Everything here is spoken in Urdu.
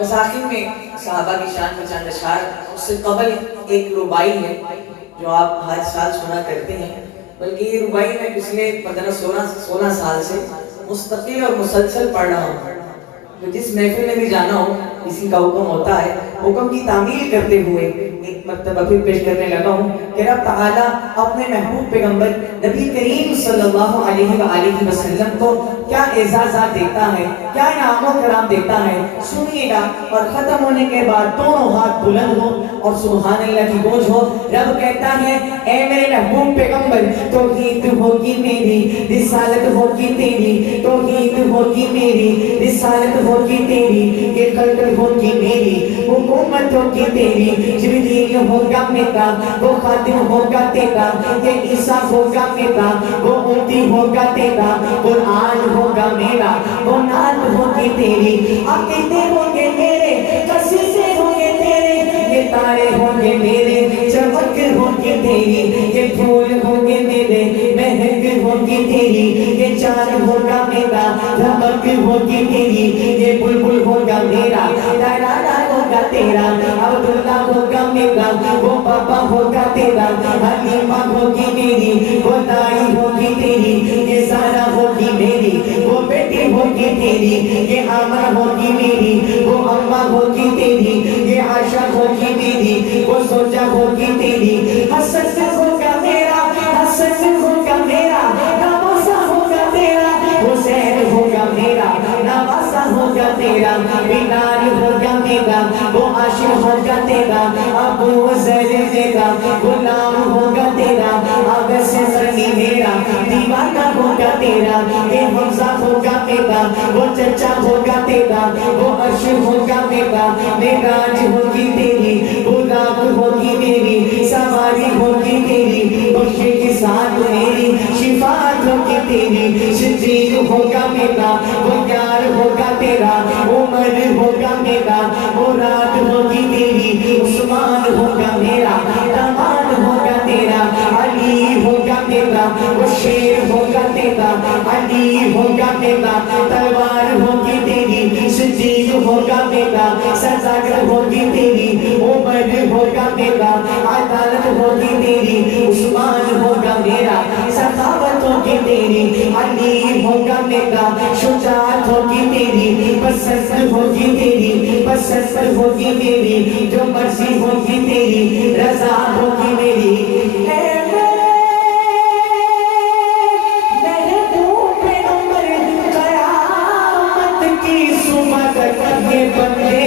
بس آخر میں صحابہ کی شان میں چند اشعار، اس سے قبل ایک ربائی ہے جو آپ ہر سال سنا کرتے ہیں، بلکہ یہ ربائی میں پچھلے 15-16 سال سے مستقل اور مسلسل پڑھ رہا ہوں۔ تو جس محفل میں بھی جانا ہو کسی کا حکم ہوتا ہے، حکم کی تعمیل کرتے ہوئے ایک مرتبہ پھر پیش کرنے لگا ہوں کہ رب تعالیٰ اپنے محبوب پیغمبر نبی کریم صلی اللہ علیہ وآلہ وسلم کو کیا اعزازات دیتا ہے، کیا انعام و کرام دیتا ہے، سنیے گا۔ اور ختم ہونے کے بعد دونوں ہاتھ بلند ہو اور سبحان اللہ کی گونج ہو۔ رب کہتا ہے اے میرے محبوب پیغمبر، توحید ہوگی میری، رسالت ہوگی تیری، توحید ہوگی میری، رسالت ہوگی تیری، یہ خلق ہوگی میری، حکومت ہوگی تیری، جبریل ہوگا میرا، وہ خادم ہوگا تیرا، یہ عیسیٰ ہوگا میرا، وہ امتی ہوگا تیرا، قرآن ہوگا میرا، وہ نعت ہوگی تیری، عقیدے ہوں گے میرے، قصیدے ہوں گے تیرے، یہ تارے ہوں گے میرے، چمک ہوگی تیری، یہ پھول ہوں گے میرے، مہک ہوگی تیری، یہ چاند ہوگا میرا، دھمک ہوگی تیری، یہ بلبل ہوگا میرا، ترانا ہوگا تیرا، عبداللہ ہوگا میرا، وہ بابا ہوگا تیرا، حلیمہ ہوگی میری، وہ دائی ہوگی تیری، یہ سارا ہوگی میری، وہ بیٹی ہوگی تیری، یہ آمن ہوگی میری، وہ اماں ہوگی تیری، یہ عائشہ ہوگی میری، وہ زوجہ ہوگی تیری، حسن ہوگا میرا، حسن ہوگا میرا، نوازہ ہوگا تیرا، حسین ہوگا میرا، نوازہ ہوگا تیرا، بلال ہوگا میرا، وہ عاشق ہوگا تیرا، ابو ذر تیرا، غلام ہوگا تیرا، آگے سے سنی میرا، دیوانہ ہوگا تیرا، یہ حمزہ ہوگا میرا، وہ چچا ہوگا تیرا، وہ عرش ہوگا میرا، معراج ہوگی تیری، براق ہوگی میری، سواری ہوگی تیری، بخشے کے ساتھ میری، شفاعت ہوگی تیری، شجیل ہوگا میرا، وہ یار ہوگا تیرا، عمر ہوگا میرا، مراد ہوگی تیری، عثمان ہوگا میرا، دمان ہوگا تیرا، علی ہوگا میرا، وہ شیر ہوگا تیرا، علی ہوگا میرا، تلوار ہوگی تیری، شجیل ہوگا میرا، سزاگر ہوگی تیری، عمر ہوگا میرا، عدالت ہوگی تیری، عثمان ہوگا میرا، سخاوت ہوگی تیری، علی ہوگا میرا، شجاعت ہوگی تیری، پسند ہوگی تیری، پسند ہوگی میری، جو مرضی ہوگی تیری، رضا ہوگی میری۔ اے محبوب پیغمبر، قیامت کی صبح تک یہ بندے